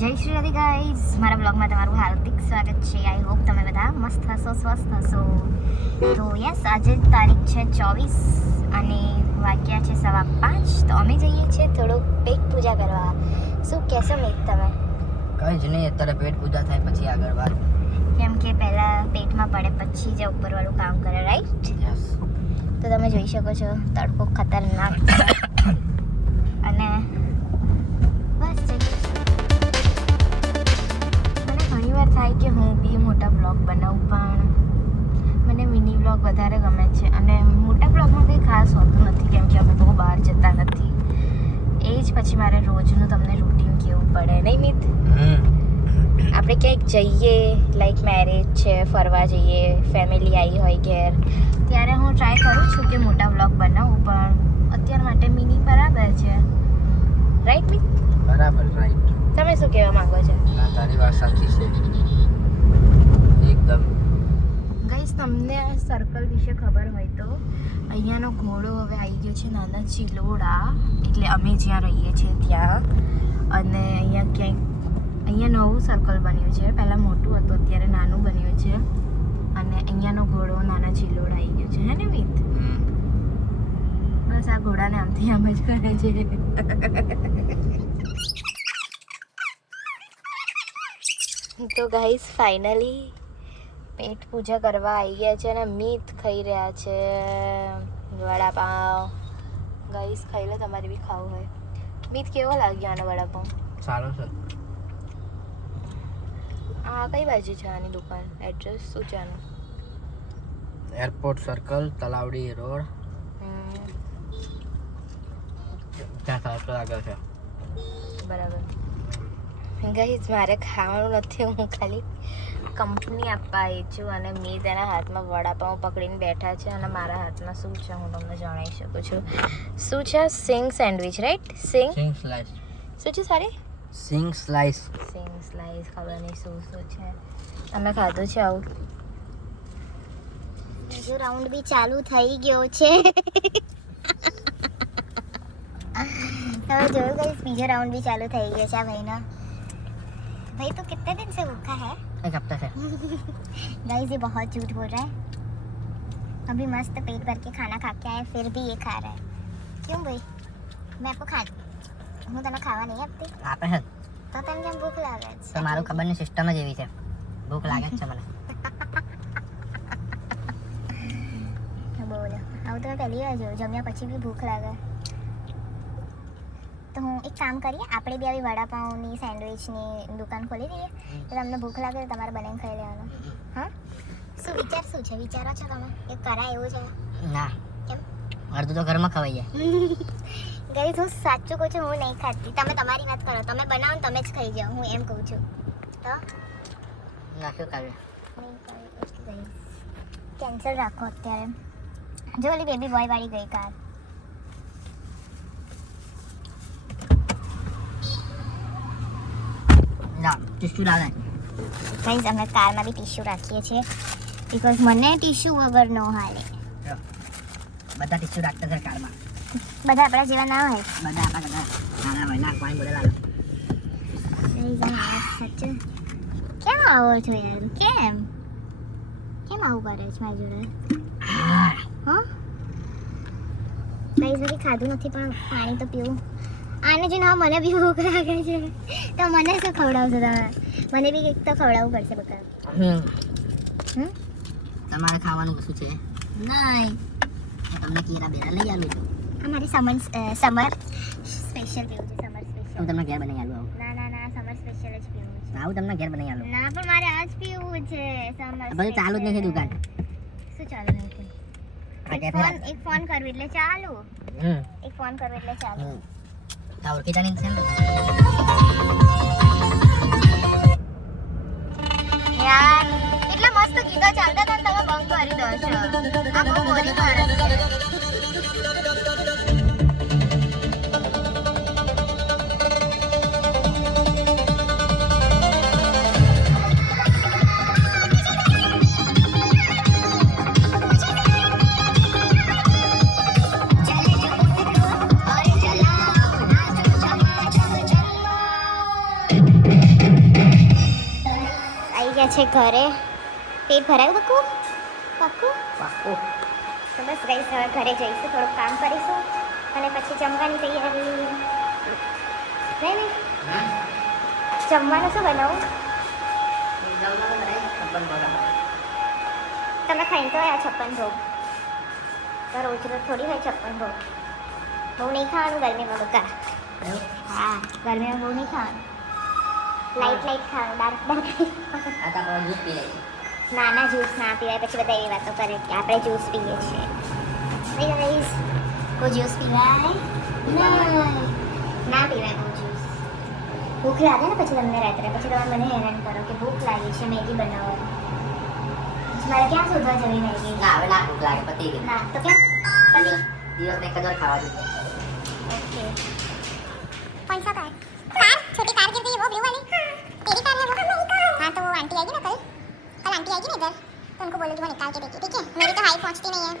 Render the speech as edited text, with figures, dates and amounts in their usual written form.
જય શ્રી રાધે ગાઈઝ, મારા બ્લોગમાં તમારું હાર્દિક સ્વાગત છે. આઈ હોપ તમે બધા મસ્ત હશો, સ્વસ્થ હશો. તો યસ, આજે તારીખ છે 24 અને વાગ્યા છે 5:15. તો અમે જઈએ છીએ થોડુંક પેટ પૂજા કરવા. શું કહેશો મિત તમે? કંઈ જ નહીં, અત્યારે પેટ પૂજા થાય પછી આગળ વાત. કેમ કે પહેલાં પેટમાં પડે પછી જ ઉપરવાળું કામ કરે, રાઈટ? તો તમે જોઈ શકો છો તડકો ખતરનાક છે. અને બસ ઘણીવાર થાય કે હું બી મોટા બ્લોગ બનાવું, પણ મને મિની બ્લોગ વધારે ગમે છે. અને મોટા બ્લોગમાં કંઈ ખાસ હોતું નથી કેમ કે અમે બહુ બહાર જતા નથી. એ જ પછી મારે રોજનું તમને રૂટીન કહેવું પડે, નહીં મિત? આપણે ક્યાંક જઈએ, લાઈક મેરેજ છે, ફરવા જઈએ, ફેમિલી આવી હોય ઘેર, ત્યારે હું ટ્રાય કરું છું કે મોટા બ્લોગ બનાવું, પણ અત્યાર માટે મિની બરાબર છે. રાઈટ મિત? બરાબર, રાઈટ. તમે શું કહેવા માંગો છો? ના, તારી વાત સાચી છે એકદમ. ગાઈસ, તમને સર્કલ વિશે ખબર હોય તો અહીંયાનો ઘોડો હવે આવી ગયો છે નાના ચિલોડા, એટલે અમે જ્યાં રહીએ છીએ ત્યાં. અને અહીંયા નવું સર્કલ બન્યું છે. પહેલાં મોટું હતું, અત્યારે નાનું બન્યું છે. અને અહીંયાનો ઘોડો નાના ચિલોડા આવી ગયો છે, હે ને મિત? બસ આ ઘોડાને આમથી આમ જ કરે છે. તો ગાઈસ, ફાઇનલી પેટ પૂજા કરવા આવી ગયા છે અને મીત ખાઈ રહ્યા છે વડાપાવ. ગાઈસ, ખાઈ લો, તમારે બી ખાવું હોય. મીત, કેવો લાગ્યો આનો વડાપાવ? સારું છે. આ કઈ બાજુ છે આની દુકાન? એડ્રેસ શું છે આનું? એરપોર્ટ સર્કલ, તલાવડી રોડ. ત્યાં સર્કલ આગળ છે. બરાબર. ગાઈસ, મારે ખાવાનું નથી, હું ખાલી કંપની આપવા આવી છું. અને મેં તેના હાથમાં વડાપાઉં પકડીને બેઠા છે અને મારા હાથમાં શું છે હું તમને જણાવી શકું છું. શું છે? સિંગ સેન્ડવિચ, રાઈટ? સિંગ સ્લાઈસ. શું છે? સોરી, સિંગ સ્લાઈસ. સિંગ સ્લાઈસ. ખબર નહીં શું છે. તમે ખાધું છે આવું? બીજો રાઉન્ડ બી ચાલુ થઈ ગયો છે. તમે જોયું ગાઈસ, બીજો રાઉન્ડ भी चालू થઈ गया છે આ ભાઈનો. भाई तो कितने दिन से भूखा है? एक हफ्ता से. गाइस, ये बहुत झूठ बोल रहा है. अभी मस्त पेट भर के खाना खा के आए, फिर भी ये खा रहा है. क्यों भाई? मैं आपको હું તને ખાવા નહીં આપતી? આપે છે તો તને કેમ ભૂખ લાગે છે? તો મારું ખબર નહીં, સિસ્ટમ જ એવી છે. ભૂખ લાગે જ છે મને. બોલો, આવું તો મેં પહેલી વાર જોયું, જમ્યા પછી બી ભૂખ લાગે. તો હું એક કામ કરીએ, આપણે બી આવી વડાપાઉંની સેન્ડવિચની દુકાન ખોલી દઈએ. તો તમને ભૂખ લાગે તો તમારે બનાવીને ખાઈ લેવાનું. હા, શું વિચાર શું છે? વિચારો છો તમે એ કરાય એવું છે? ના, કેમ? અડધું તો ઘરમાં ખવાઈ જાય. ગાઈસ, હું સાચું કહું છું, હું નહીં ખાતી. તમે તમારી વાત કરો, તમે બનાવો ને તમે જ ખાઈ જાઓ, હું એમ કહું છું. તો ના, શું ખાવે? કેન્સલ રાખો અત્યારે. જો ઓલી બેબી બોય વાળી ગઈ કાર. ના, ટીસ્યુ લાવે. ગાઈસ, અમે કારમાં બી ટીશ્યુ રાખીએ છીએ બીકોઝ મને ટીશ્યુ વગર ન હાલે. બધા ટીસ્યુ રાખતા છે કારમાં. બધા આપણા જેવા ના હોય. બધા આપણા નાના હોય, નાક પાણી બધા લાવે. સાચું. કેમ આવો છો યાર? કેમ આવું કરે છે મારી જોડે? હા, ગાઈસ, મેં ખાધું નથી પણ પાણી તો પીવું. આને જો ના મને બી ભૂખ લાગે છે તો મને શું ખવડાવશો તમે? મને બી કંઈક તો ખવડાવવું પડશે બકા. તમારે ખાવાનું શું છે? નહીં, તમને કેરા બેરા લઈ આલું છું. અમારી સમર સ્પેશિયલ પીવું છે. Summer special. હું તમને ઘેર બનાવી આલું. ના, સમર સ્પેશિયલ જ પીવું છે. આવું તમને ઘેર બનાવી આલું. ના, પણ મારે આજ પીવું છે સમર. બધું ચાલુ જ નથી દુકાન. શું ચાલુ નથી? એક ફોન કરવી એટલે ચાલુ. એક ફોન કરવી એટલે ચાલુ. ઓળખીતા નહીં છે યાર, એટલા મસ્ત ગીતો ચાલતા હતા ને તમે બંધ કરી દો છો. આ બહુ બોરી માણસ છે. Thank you. ગયા છે ઘરે. પેટ ભરાયું બકુ? બકુ? પાક્કું. તો બસ ગઈશ, હવે ઘરે જઈશું, થોડુંક કામ કરીશું અને પછી જમવાની તૈયારી. નહીં નહીં, જમવાનું શું બનાવું? તમે ખાઈને તો આવ્યા 56 ભોગ. તો રોજ રોજ થોડી હોય 56 ભોગ. બહુ નહીં ખાવાનું ગરમીમાં બકા. હા, ગરમીમાં બહુ નહીં ખાવાનું. લાઈટ લાઈટ ખાવાનું, ડાર્ક ડાર્ક. આ તો આપણે જ્યુસ પી લઈએ. નાના જ્યુસ ના પીવાય, પછી બધા એવી વાતો કરે કે આપણે જ્યુસ પીએ છીએ. નહીં ગાઈસ, કોઈ જ્યુસ પીવાય નહીં. ના પીવાય બહુ જ્યુસ. ભૂખ લાગે ને પછી તમને રાત્રે, પછી તમે મને હેરાન કરો કે ભૂખ લાગી છે, મેગી બનાવો. પછી મારે ક્યાં શોધવા જવી મેગી? ના હવે ના ભૂખ લાગે, પતી ગઈ. ના તો ક્યાં પતી? દિવસને એક જ વાર ખાવા જોઈએ. ओके कौन सा कार? कार छोटी कार गिर गई वो ब्लू वाली। तेरी कार है वो? हाँ तो वो आंटी आएगी ना कल आंटी आएगी ना इधर तो उनको बोलोगी वो निकाल के देगी, ठीक है? मेरी तो हाइट पहुंचती नहीं है।